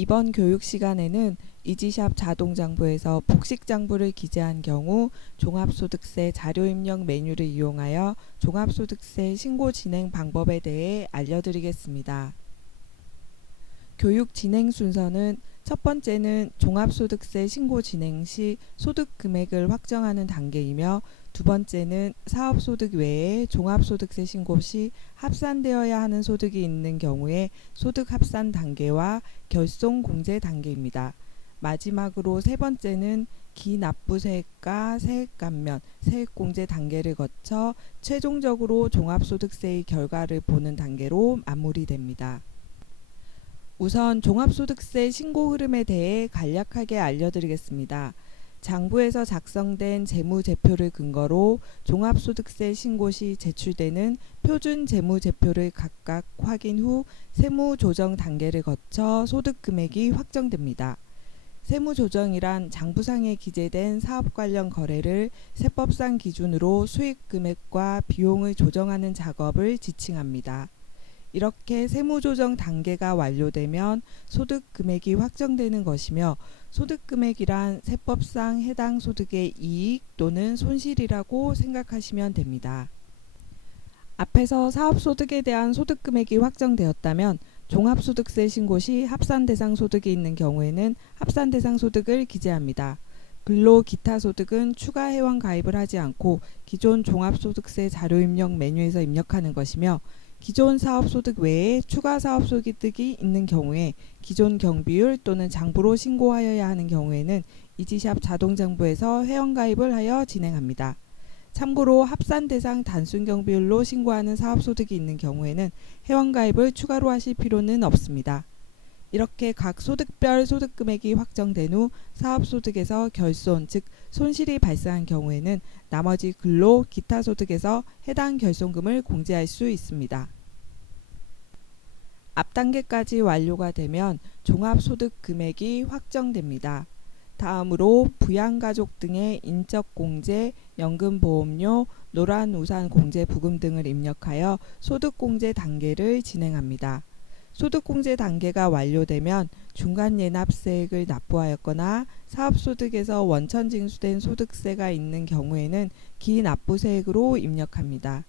이번 교육 시간에는 이지샵 자동장부에서 복식장부를 기재한 경우 종합소득세 자료입력 메뉴를 이용하여 종합소득세 신고 진행 방법에 대해 알려드리겠습니다. 교육 진행 순서는 첫 번째는 종합소득세 신고 진행 시 소득 금액을 확정하는 단계이며, 두 번째는 사업소득 외에 종합소득세 신고 시 합산되어야 하는 소득이 있는 경우에 소득 합산 단계와 결손 공제 단계입니다. 마지막으로 세 번째는 기납부세액과 세액 감면, 세액 공제 단계를 거쳐 최종적으로 종합소득세의 결과를 보는 단계로 마무리됩니다. 우선 종합소득세 신고 흐름에 대해 간략하게 알려드리겠습니다. 장부에서 작성된 재무제표를 근거로 종합소득세 신고 시 제출되는 표준 재무제표를 각각 확인 후 세무조정 단계를 거쳐 소득 금액이 확정됩니다. 세무조정이란 장부상에 기재된 사업 관련 거래를 세법상 기준으로 수익 금액과 비용을 조정하는 작업을 지칭합니다. 이렇게 세무조정 단계가 완료되면 소득 금액이 확정되는 것이며, 소득 금액이란 세법상 해당 소득의 이익 또는 손실이라고 생각하시면 됩니다. 앞에서 사업소득에 대한 소득 금액이 확정되었다면 종합소득세 신고 시 합산대상 소득이 있는 경우에는 합산대상 소득을 기재합니다. 근로 기타 소득은 추가 회원 가입을 하지 않고 기존 종합소득세 자료입력 메뉴에서 입력하는 것이며, 기존 사업소득 외에 추가 사업소득이 있는 경우에 기존 경비율 또는 장부로 신고하여야 하는 경우에는 이지샵 자동장부에서 회원가입을 하여 진행합니다. 참고로 합산대상 단순경비율로 신고하는 사업소득이 있는 경우에는 회원가입을 추가로 하실 필요는 없습니다. 이렇게 각 소득별 소득금액이 확정된 후 사업소득에서 결손, 즉 손실이 발생한 경우에는 나머지 근로 기타 소득에서 해당 결손금을 공제할 수 있습니다. 앞 단계까지 완료가 되면 종합소득 금액이 확정됩니다. 다음으로 부양가족 등의 인적공제, 연금보험료, 노란우산 공제 부금 등을 입력하여 소득공제 단계를 진행합니다. 소득공제 단계가 완료되면 중간예납세액을 납부하였거나 사업소득에서 원천 징수된 소득세가 있는 경우에는 기납부세액으로 입력합니다.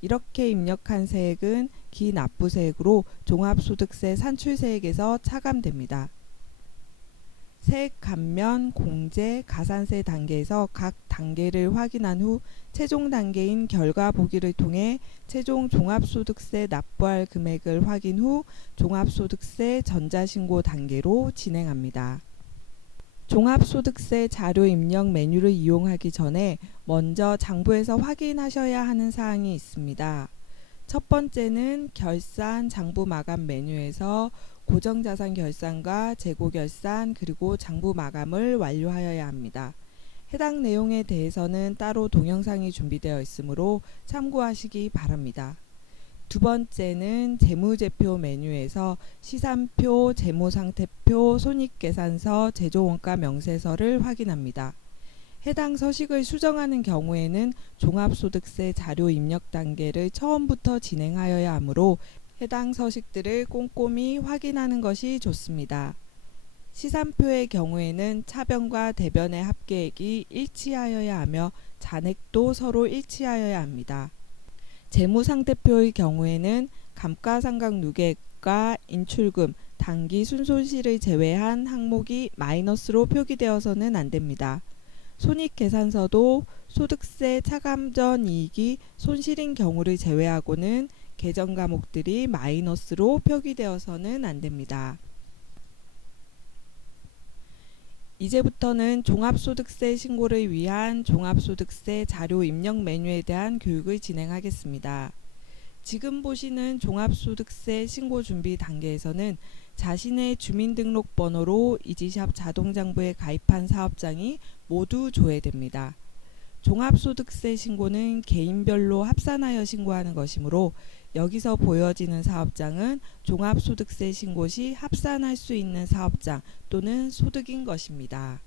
이렇게 입력한 세액은 기납부세액으로 종합소득세 산출세액에서 차감됩니다. 세액 감면, 공제, 가산세 단계에서 각 단계를 확인한 후 최종 단계인 결과 보기를 통해 최종 종합소득세 납부할 금액을 확인 후 종합소득세 전자신고 단계로 진행합니다. 종합소득세 자료 입력 메뉴를 이용하기 전에 먼저 장부에서 확인하셔야 하는 사항이 있습니다. 첫 번째는 결산 장부 마감 메뉴에서 고정자산 결산과 재고 결산 그리고 장부 마감을 완료하여야 합니다. 해당 내용에 대해서는 따로 동영상이 준비되어 있으므로 참고하시기 바랍니다. 두 번째는 재무제표 메뉴에서 시산표, 재무상태표, 손익계산서, 제조원가 명세서를 확인합니다. 해당 서식을 수정하는 경우에는 종합소득세 자료 입력 단계를 처음부터 진행하여야 하므로 해당 서식들을 꼼꼼히 확인하는 것이 좋습니다. 시산표의 경우에는 차변과 대변의 합계액이 일치하여야 하며 잔액도 서로 일치하여야 합니다. 재무상태표의 경우에는 감가상각 누계액과 인출금, 당기 순손실을 제외한 항목이 마이너스로 표기되어서는 안됩니다. 손익계산서도 소득세 차감 전 이익이 손실인 경우를 제외하고는 계정 과목들이 마이너스로 표기되어서는 안됩니다. 이제부터는 종합소득세 신고를 위한 종합소득세 자료 입력 메뉴에 대한 교육을 진행하겠습니다. 지금 보시는 종합소득세 신고 준비 단계에서는 자신의 주민등록번호로 이지샵 자동장부에 가입한 사업장이 모두 조회됩니다. 종합소득세 신고는 개인별로 합산하여 신고하는 것이므로 여기서 보여지는 사업장은 종합소득세 신고 시 합산할 수 있는 사업장 또는 소득인 것입니다.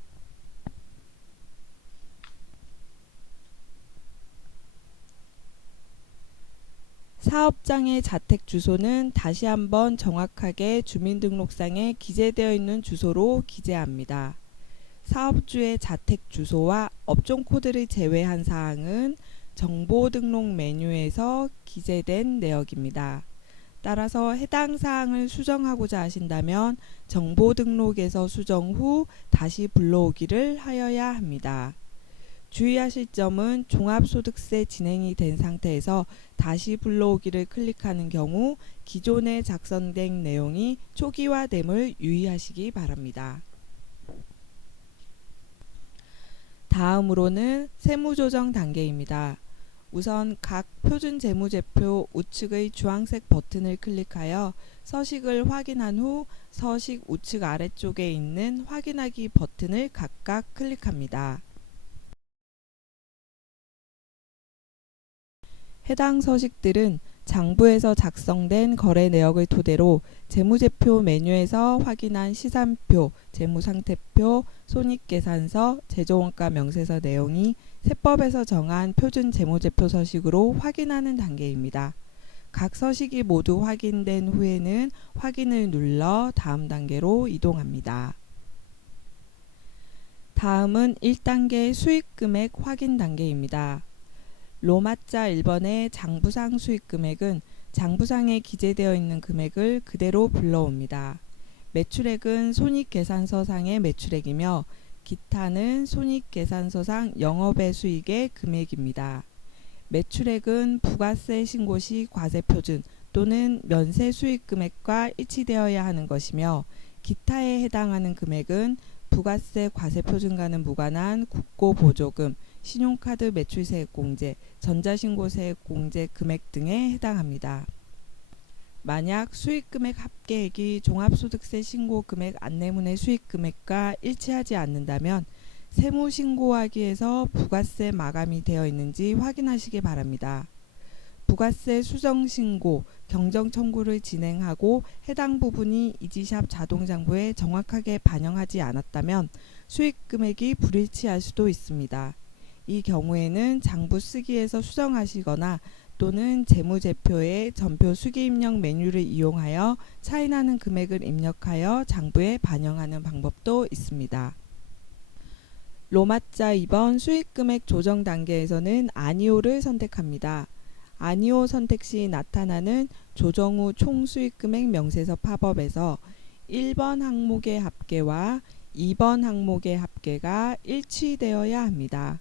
사업장의 자택 주소는 다시 한번 정확하게 주민등록상에 기재되어 있는 주소로 기재합니다. 사업주의 자택 주소와 업종 코드를 제외한 사항은 정보 등록 메뉴에서 기재된 내역입니다. 따라서 해당 사항을 수정하고자 하신다면 정보 등록에서 수정 후 다시 불러오기를 하여야 합니다. 주의하실 점은 종합소득세 진행이 된 상태에서 다시 불러오기를 클릭하는 경우 기존에 작성된 내용이 초기화됨을 유의하시기 바랍니다. 다음으로는 세무조정 단계입니다. 우선 각 표준재무제표 우측의 주황색 버튼을 클릭하여 서식을 확인한 후 서식 우측 아래쪽에 있는 확인하기 버튼을 각각 클릭합니다. 해당 서식들은 장부에서 작성된 거래 내역을 토대로 재무제표 메뉴에서 확인한 시산표, 재무상태표, 손익계산서, 제조원가 명세서 내용이 세법에서 정한 표준 재무제표 서식으로 확인하는 단계입니다. 각 서식이 모두 확인된 후에는 확인을 눌러 다음 단계로 이동합니다. 다음은 1단계 수익금액 확인 단계입니다. 로마자 1번의 장부상 수익금액은 장부상에 기재되어 있는 금액을 그대로 불러옵니다. 매출액은 손익계산서상의 매출액이며 기타는 손익계산서상 영업외 수익의 금액입니다. 매출액은 부가세 신고 시 과세표준 또는 면세 수익금액과 일치되어야 하는 것이며 기타에 해당하는 금액은 부가세 과세표준과는 무관한 국고보조금, 신용카드 매출세액공제, 전자신고세액공제 금액 등에 해당합니다. 만약 수익금액 합계액이 종합소득세 신고금액 안내문의 수익금액과 일치하지 않는다면 세무신고하기에서 부가세 마감이 되어 있는지 확인하시기 바랍니다. 부가세 수정신고, 경정청구를 진행하고 해당 부분이 이지샵 자동장부에 정확하게 반영하지 않았다면 수익금액이 불일치할 수도 있습니다. 이 경우에는 장부 쓰기에서 수정하시거나 또는 재무제표의 전표 수기입력 메뉴를 이용하여 차이나는 금액을 입력하여 장부에 반영하는 방법도 있습니다. 로마자 2번 수익금액 조정 단계에서는 아니오를 선택합니다. 아니오 선택 시 나타나는 조정 후 총수익금액 명세서 팝업에서 1번 항목의 합계와 2번 항목의 합계가 일치되어야 합니다.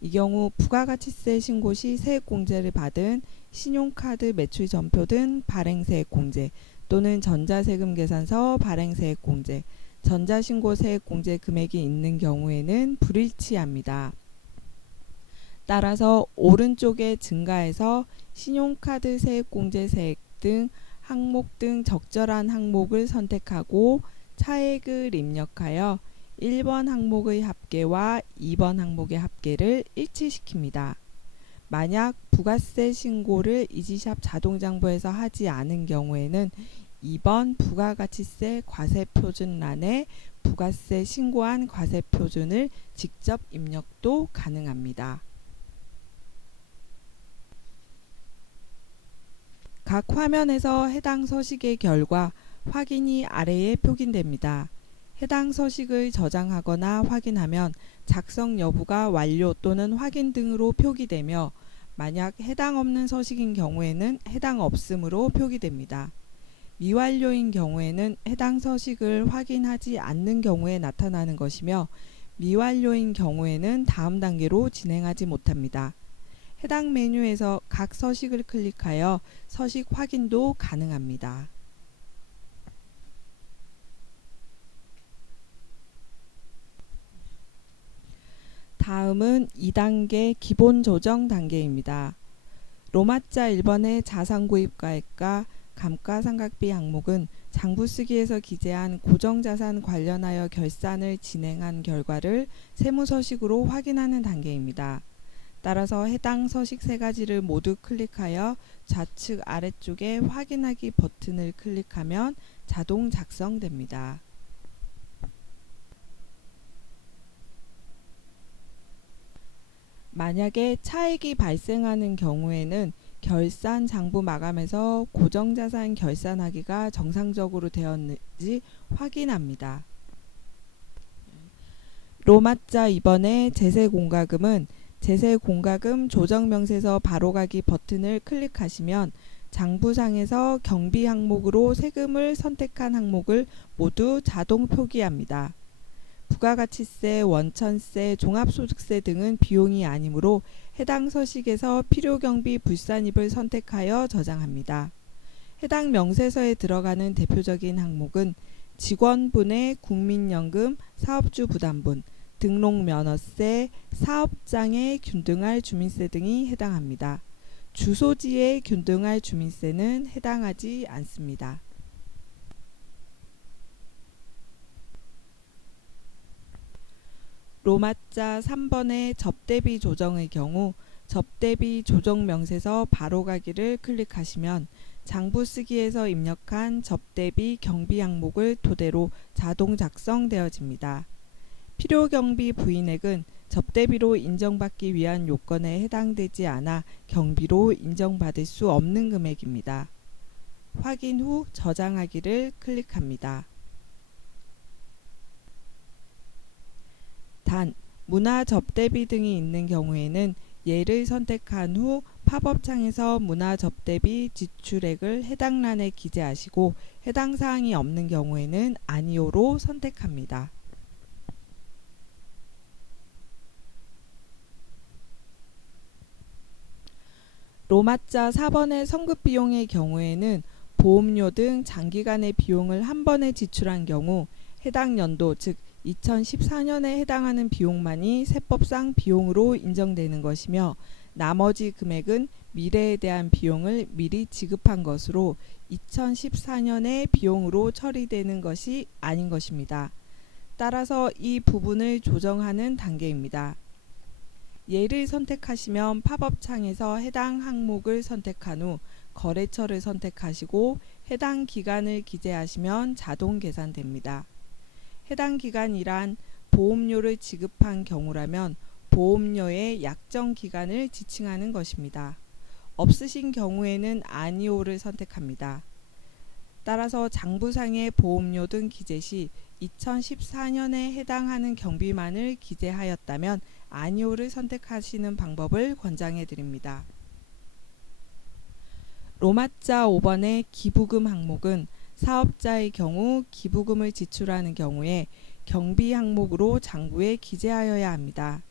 이 경우 부가가치세 신고 시 세액공제를 받은 신용카드 매출 전표 등 발행세액공제 또는 전자세금 계산서 발행세액공제, 전자신고세액공제 금액이 있는 경우에는 불일치합니다. 따라서 오른쪽에 증가해서 신용카드 세액공제 세액 등 항목 등 적절한 항목을 선택하고 차액을 입력하여 1번 항목의 합계와 2번 항목의 합계를 일치시킵니다. 만약 부가세 신고를 이지샵 자동장부에서 하지 않은 경우에는 2번 부가가치세 과세표준란에 부가세 신고한 과세표준을 직접 입력도 가능합니다. 각 화면에서 해당 서식의 결과 확인이 아래에 표기됩니다. 해당 서식을 저장하거나 확인하면 작성 여부가 완료 또는 확인 등으로 표기되며 만약 해당 없는 서식인 경우에는 해당 없음으로 표기됩니다. 미완료인 경우에는 해당 서식을 확인하지 않는 경우에 나타나는 것이며 미완료인 경우에는 다음 단계로 진행하지 못합니다. 해당 메뉴에서 각 서식을 클릭하여 서식 확인도 가능합니다. 다음은 2단계 기본 조정 단계입니다. 로마자 1번의 자산구입가액과 감가상각비 항목은 장부 쓰기에서 기재한 고정자산 관련하여 결산을 진행한 결과를 세무서식으로 확인하는 단계입니다. 따라서 해당 서식 세 가지를 모두 클릭하여 좌측 아래쪽에 확인하기 버튼을 클릭하면 자동 작성됩니다. 만약에 차익이 발생하는 경우에는 결산 장부 마감에서 고정자산 결산하기가 정상적으로 되었는지 확인합니다. 로마자 2번의 제세공과금은 제세공과금 조정명세서 바로가기 버튼을 클릭하시면 장부상에서 경비 항목으로 세금을 선택한 항목을 모두 자동 표기합니다. 부가가치세, 원천세, 종합소득세 등은 비용이 아니므로 해당 서식에서 필요경비 불산입을 선택하여 저장합니다. 해당 명세서에 들어가는 대표적인 항목은 직원분의 국민연금, 사업주 부담분, 등록면허세, 사업장에 균등할 주민세 등이 해당합니다. 주소지에 균등할 주민세는 해당하지 않습니다. 로마자 3번의 접대비 조정의 경우 접대비 조정 명세서 바로가기를 클릭하시면 장부쓰기에서 입력한 접대비 경비 항목을 토대로 자동 작성되어집니다. 필요경비 부인액은 접대비로 인정받기 위한 요건에 해당되지 않아 경비로 인정받을 수 없는 금액입니다. 확인 후 저장하기를 클릭합니다. 단, 문화 접대비 등이 있는 경우에는 예를 선택한 후 팝업 창에서 문화 접대비 지출액을 해당 란에 기재하시고 해당 사항이 없는 경우에는 아니오로 선택합니다. 로마자 4번의 성급비용의 경우에는 보험료 등 장기간의 비용을 한 번에 지출한 경우 해당 연도 즉 2014년에 해당하는 비용만이 세법상 비용으로 인정되는 것이며 나머지 금액은 미래에 대한 비용을 미리 지급한 것으로 2014년의 비용으로 처리되는 것이 아닌 것입니다. 따라서 이 부분을 조정하는 단계입니다. 예를 선택하시면 팝업 창에서 해당 항목을 선택한 후 거래처를 선택하시고 해당 기간을 기재하시면 자동 계산됩니다. 해당 기간이란 보험료를 지급한 경우라면 보험료의 약정 기간을 지칭하는 것입니다. 없으신 경우에는 아니오를 선택합니다. 따라서 장부상의 보험료 등 기재 시 2014년에 해당하는 경비만을 기재하였다면 아니오를 선택하시는 방법을 권장해 드립니다. 로마자 5번의 기부금 항목은 사업자의 경우 기부금을 지출하는 경우에 경비 항목으로 장부에 기재하여야 합니다.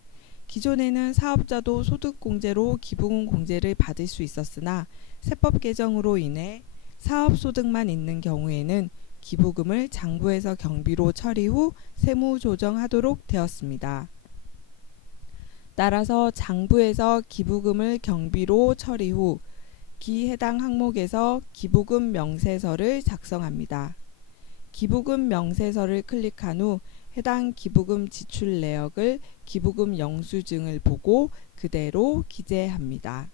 기존에는 사업자도 소득공제로 기부금 공제를 받을 수 있었으나 세법 개정으로 인해 사업소득만 있는 경우에는 기부금을 장부에서 경비로 처리 후 세무조정하도록 되었습니다. 따라서 장부에서 기부금을 경비로 처리 후 기 해당 항목에서 기부금 명세서를 작성합니다. 기부금 명세서를 클릭한 후 해당 기부금 지출 내역을 기부금 영수증을 보고 그대로 기재합니다.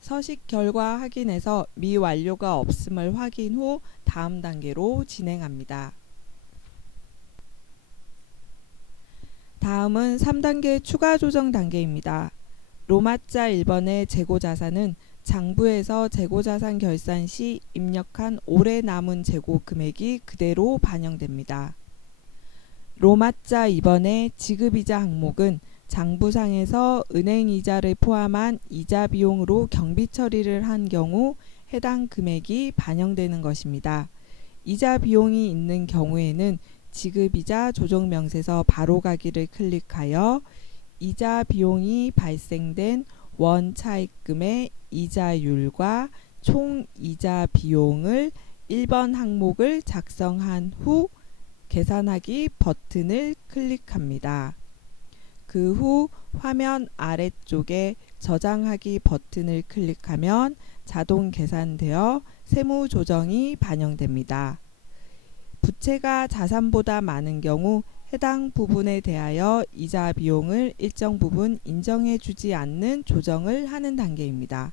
서식 결과 확인에서 미완료가 없음을 확인 후 다음 단계로 진행합니다. 다음은 3단계 추가 조정 단계입니다. 로마자 1번의 재고자산은 장부에서 재고자산 결산 시 입력한 올해 남은 재고 금액이 그대로 반영됩니다. 로마자 2번의 지급이자 항목은 장부상에서 은행이자를 포함한 이자 비용으로 경비 처리를 한 경우 해당 금액이 반영되는 것입니다. 이자 비용이 있는 경우에는 지급이자 조정명세서 바로가기를 클릭하여 이자 비용이 발생된 원차입금의 이자율과 총 이자 비용을 1번 항목을 작성한 후 계산하기 버튼을 클릭합니다. 그 후 화면 아래쪽에 저장하기 버튼을 클릭하면 자동 계산되어 세무 조정이 반영됩니다. 부채가 자산보다 많은 경우 해당 부분에 대하여 이자 비용을 일정 부분 인정해 주지 않는 조정을 하는 단계입니다.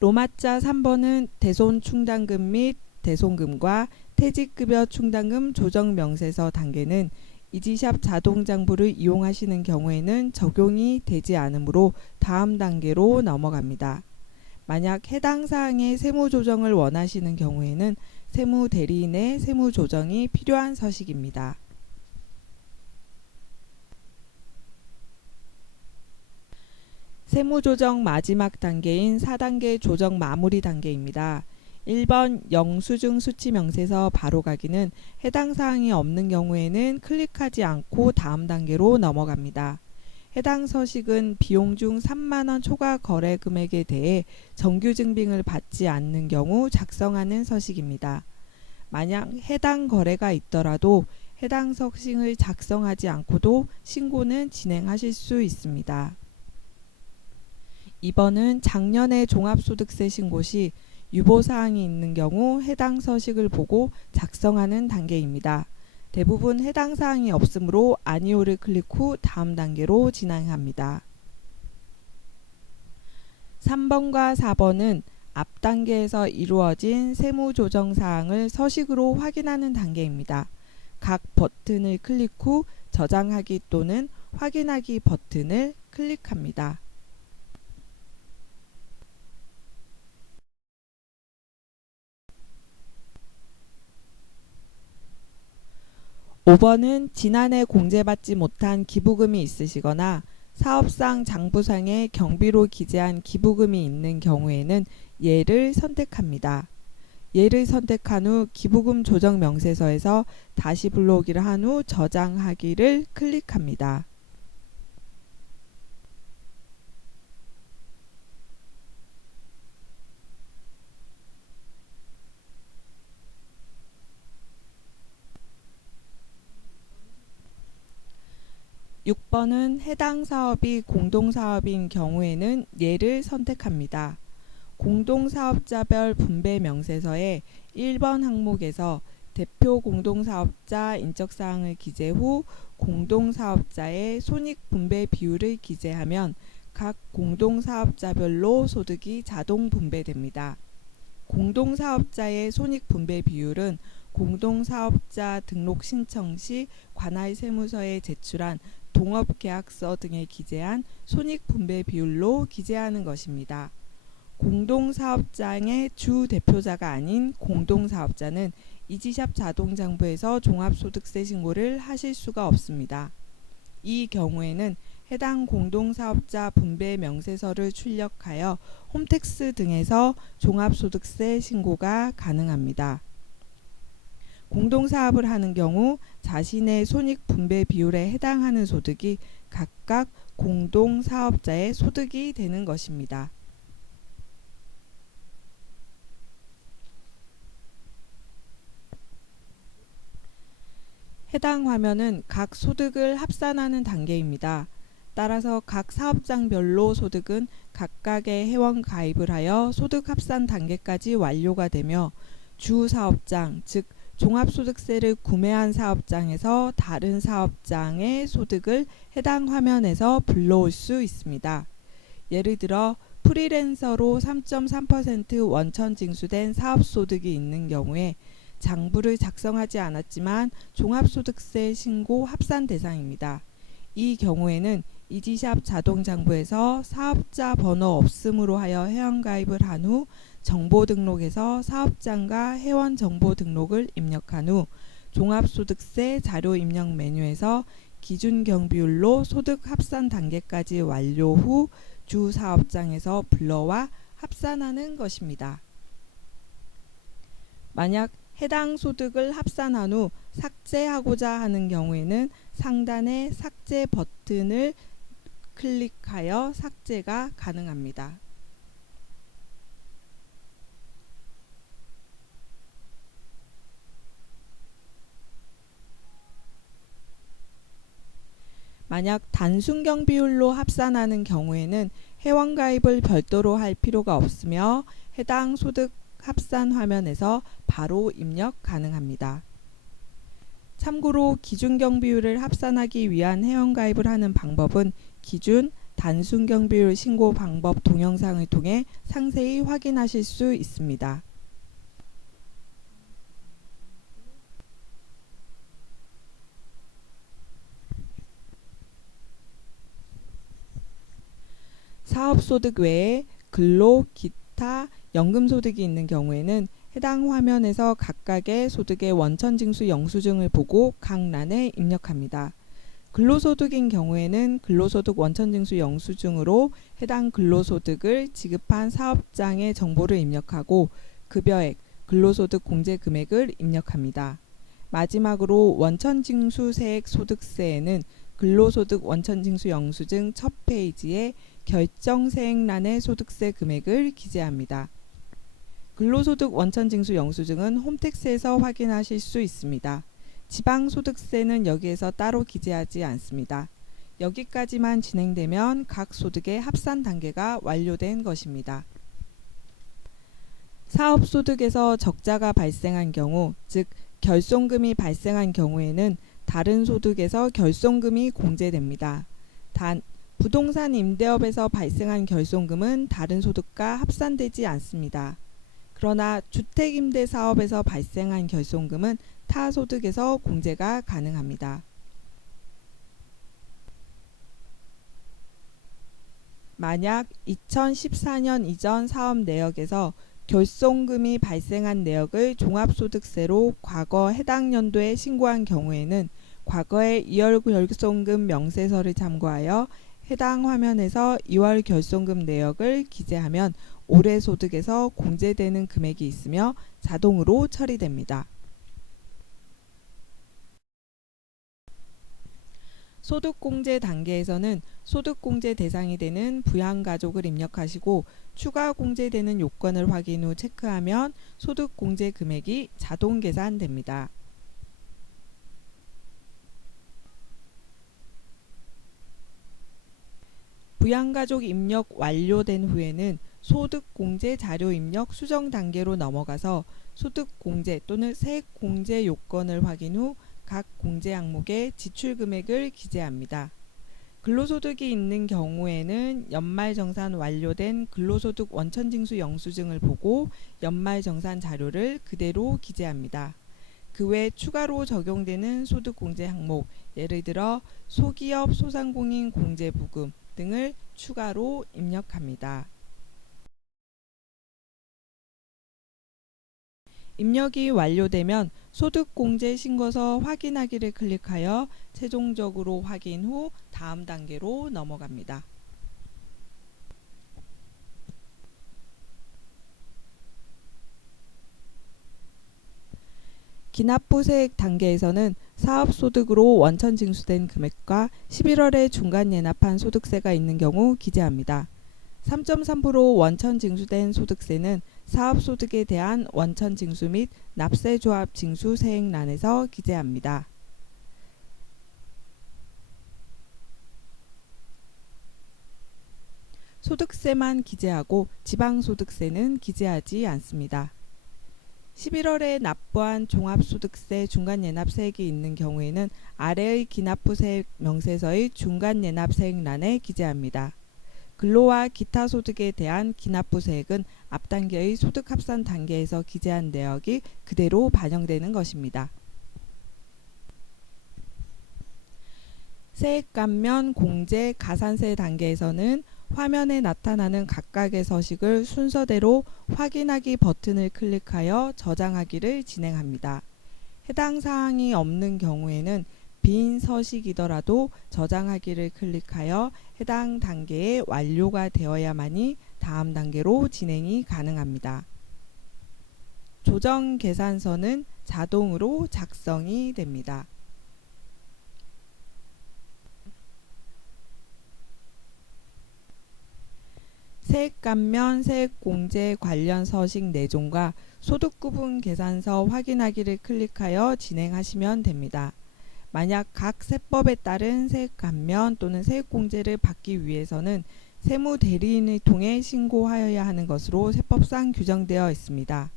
로마자 3번은 대손 충당금 및 대손금과 퇴직급여 충당금 조정 명세서 단계는 이지샵 자동장부를 이용하시는 경우에는 적용이 되지 않으므로 다음 단계로 넘어갑니다. 만약 해당 사항의 세무조정을 원하시는 경우에는 세무대리인의 세무조정이 필요한 서식입니다. 세무조정 마지막 단계인 4단계 조정 마무리 단계입니다. 1번 영수증 수치 명세서 바로 가기는 해당 사항이 없는 경우에는 클릭하지 않고 다음 단계로 넘어갑니다. 해당 서식은 비용 중 3만원 초과 거래 금액에 대해 정규 증빙을 받지 않는 경우 작성하는 서식입니다. 만약 해당 거래가 있더라도 해당 서식을 작성하지 않고도 신고는 진행하실 수 있습니다. 2번은 작년에 종합소득세 신고 시 유보사항이 있는 경우 해당 서식을 보고 작성하는 단계입니다. 대부분 해당 사항이 없으므로 아니오를 클릭 후 다음 단계로 진행합니다. 3번과 4번은 앞 단계에서 이루어진 세무조정 사항을 서식으로 확인하는 단계입니다. 각 버튼을 클릭 후 저장하기 또는 확인하기 버튼을 클릭합니다. 5번은 지난해 공제받지 못한 기부금이 있으시거나 사업상 장부상에 경비로 기재한 기부금이 있는 경우에는 예를 선택합니다. 예를 선택한 후 기부금 조정 명세서에서 다시 불러오기를 한 후 저장하기를 클릭합니다. 6번은 해당 사업이 공동사업인 경우에는 예를 선택합니다. 공동사업자별 분배 명세서의 1번 항목에서 대표 공동사업자 인적사항을 기재 후 공동사업자의 손익분배 비율을 기재하면 각 공동사업자별로 소득이 자동 분배됩니다. 공동사업자의 손익분배 비율은 공동사업자 등록 신청 시 관할 세무서에 제출한 동업계약서 등에 기재한 손익분배 비율로 기재하는 것입니다. 공동사업장의 주 대표자가 아닌 공동사업자는 이지샵 자동장부에서 종합소득세 신고를 하실 수가 없습니다. 이 경우에는 해당 공동사업자 분배 명세서를 출력하여 홈택스 등에서 종합소득세 신고가 가능합니다. 공동사업을 하는 경우 자신의 손익분배 비율에 해당하는 소득이 각각 공동사업자의 소득이 되는 것입니다. 해당 화면은 각 소득을 합산하는 단계입니다. 따라서 각 사업장별로 소득은 각각의 회원 가입을 하여 소득 합산 단계까지 완료가 되며 주 사업장, 즉 종합소득세를 구매한 사업장에서 다른 사업장의 소득을 해당 화면에서 불러올 수 있습니다. 예를 들어 프리랜서로 3.3% 원천 징수된 사업소득이 있는 경우에 장부를 작성하지 않았지만 종합소득세 신고 합산 대상입니다. 이 경우에는 이지샵 자동장부에서 사업자 번호 없음으로 하여 회원가입을 한 후 정보등록에서 사업장과 회원 정보 등록을 입력한 후 종합소득세 자료 입력 메뉴에서 기준경비율로 소득 합산 단계까지 완료 후 주 사업장에서 불러와 합산하는 것입니다. 만약 해당 소득을 합산한 후 삭제하고자 하는 경우에는 상단의 삭제 버튼을 클릭하여 삭제가 가능합니다. 만약 단순경 비율로 합산하는 경우에는 회원가입을 별도로 할 필요가 없으며 해당 소득 합산 화면에서 바로 입력 가능합니다. 참고로 기준경 비율을 합산하기 위한 회원가입을 하는 방법은 기준 단순경 비율 신고 방법 동영상을 통해 상세히 확인하실 수 있습니다. 사업소득 외에 근로, 기타, 연금소득이 있는 경우에는 해당 화면에서 각각의 소득의 원천징수 영수증을 보고 각 란에 입력합니다. 근로소득인 경우에는 근로소득 원천징수 영수증으로 해당 근로소득을 지급한 사업장의 정보를 입력하고 급여액, 근로소득 공제금액을 입력합니다. 마지막으로 원천징수세액 소득세에는 근로소득 원천징수 영수증 첫 페이지에 결정세액란의 소득세 금액을 기재합니다. 근로소득 원천징수 영수증은 홈택스에서 확인하실 수 있습니다. 지방소득세는 여기에서 따로 기재하지 않습니다. 여기까지만 진행되면 각 소득의 합산 단계가 완료된 것입니다. 사업소득에서 적자가 발생한 경우, 즉 결손금이 발생한 경우에는 다른 소득에서 결손금이 공제됩니다. 단, 부동산 임대업에서 발생한 결손금은 다른 소득과 합산되지 않습니다. 그러나 주택임대사업에서 발생한 결손금은 타 소득에서 공제가 가능합니다. 만약 2014년 이전 사업 내역에서 결손금이 발생한 내역을 종합소득세로 과거 해당 연도에 신고한 경우에는 과거의 2월 결손금 명세서를 참고하여 해당 화면에서 2월 결손금 내역을 기재하면 올해 소득에서 공제되는 금액이 있으며 자동으로 처리됩니다. 소득공제 단계에서는 소득공제 대상이 되는 부양가족을 입력하시고 추가 공제되는 요건을 확인 후 체크하면 소득공제 금액이 자동 계산됩니다. 부양가족 입력 완료된 후에는 소득공제 자료 입력 수정 단계로 넘어가서 소득공제 또는 세액공제 요건을 확인 후 각 공제 항목의 지출금액을 기재합니다. 근로소득이 있는 경우에는 연말정산 완료된 근로소득 원천징수 영수증을 보고 연말정산 자료를 그대로 기재합니다. 그 외 추가로 적용되는 소득공제 항목, 예를 들어 소기업 소상공인 공제부금 등을 추가로 입력합니다. 입력이 완료되면 소득공제 신고서 확인하기를 클릭하여 최종적으로 확인 후 다음 단계로 넘어갑니다. 기납부 세액 단계에서는 사업소득으로 원천 징수된 금액과 11월에 중간 예납한 소득세가 있는 경우 기재합니다. 3.3% 원천 징수된 소득세는 사업소득에 대한 원천 징수 및 납세조합 징수 세액란에서 기재합니다. 소득세만 기재하고 지방소득세는 기재하지 않습니다. 11월에 납부한 종합소득세 중간예납세액이 있는 경우에는 아래의 기납부세액 명세서의 중간예납세액란에 기재합니다. 근로와 기타 소득에 대한 기납부세액은 앞 단계의 소득합산 단계에서 기재한 내역이 그대로 반영되는 것입니다. 세액감면 공제 가산세 단계에서는 화면에 나타나는 각각의 서식을 순서대로 확인하기 버튼을 클릭하여 저장하기를 진행합니다. 해당 사항이 없는 경우에는 빈 서식이더라도 저장하기를 클릭하여 해당 단계에 완료가 되어야만이 다음 단계로 진행이 가능합니다. 조정 계산서는 자동으로 작성이 됩니다. 세액감면 세액공제 관련 서식 내종과 소득구분 계산서 확인하기를 클릭하여 진행하시면 됩니다. 만약 각 세법에 따른 세액감면 또는 세액공제를 받기 위해서는 세무대리인을 통해 신고하여야 하는 것으로 세법상 규정되어 있습니다.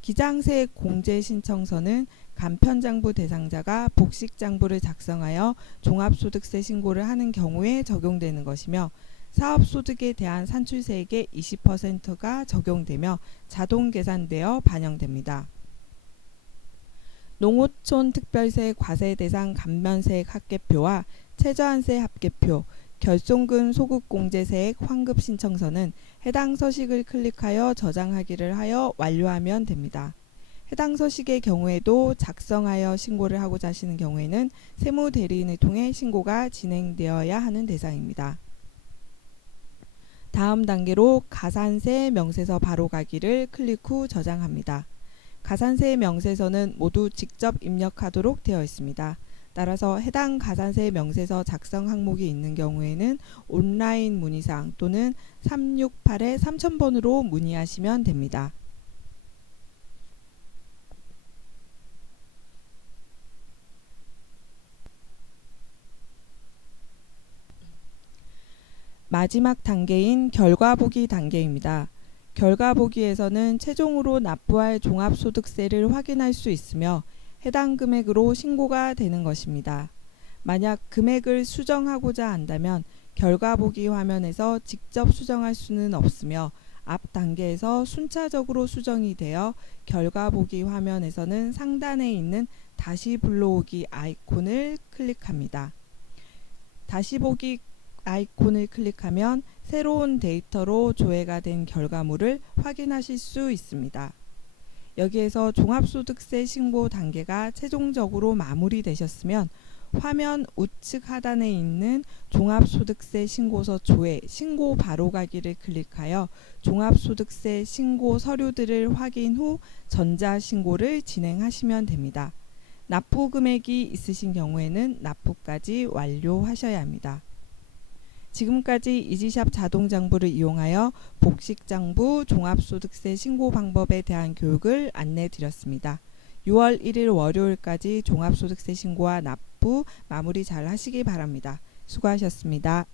기장세액공제 신청서는 간편장부 대상자가 복식장부를 작성하여 종합소득세 신고를 하는 경우에 적용되는 것이며 사업소득에 대한 산출세액의 20%가 적용되며 자동 계산되어 반영됩니다. 농어촌 특별세 과세 대상 감면세액 합계표와 최저한세 합계표, 결손금 소득공제세액 환급 신청서는 해당 서식을 클릭하여 저장하기를 하여 완료하면 됩니다. 해당 서식의 경우에도 작성하여 신고를 하고자 하시는 경우에는 세무대리인을 통해 신고가 진행되어야 하는 대상입니다. 다음 단계로 가산세 명세서 바로가기를 클릭 후 저장합니다. 가산세 명세서는 모두 직접 입력하도록 되어 있습니다. 따라서 해당 가산세 명세서 작성 항목이 있는 경우에는 온라인 문의사항 또는 368-3000번으로 문의하시면 됩니다. 마지막 단계인 결과보기 단계입니다. 결과보기에서는 최종으로 납부할 종합소득세를 확인할 수 있으며 해당 금액으로 신고가 되는 것입니다. 만약 금액을 수정하고자 한다면 결과보기 화면에서 직접 수정할 수는 없으며 앞 단계에서 순차적으로 수정이 되어 결과보기 화면에서는 상단에 있는 다시 불러오기 아이콘을 클릭합니다. 다시 보기 아이콘을 클릭하면 새로운 데이터로 조회가 된 결과물을 확인하실 수 있습니다. 여기에서 종합소득세 신고 단계가 최종적으로 마무리되셨으면 화면 우측 하단에 있는 종합소득세 신고서 조회 신고 바로가기를 클릭하여 종합소득세 신고 서류들을 확인 후 전자신고를 진행하시면 됩니다. 납부 금액이 있으신 경우에는 납부까지 완료하셔야 합니다. 지금까지 이지샵 자동장부를 이용하여 복식장부 종합소득세 신고 방법에 대한 교육을 안내 드렸습니다. 6월 1일 월요일까지 종합소득세 신고와 납부 마무리 잘 하시기 바랍니다. 수고하셨습니다.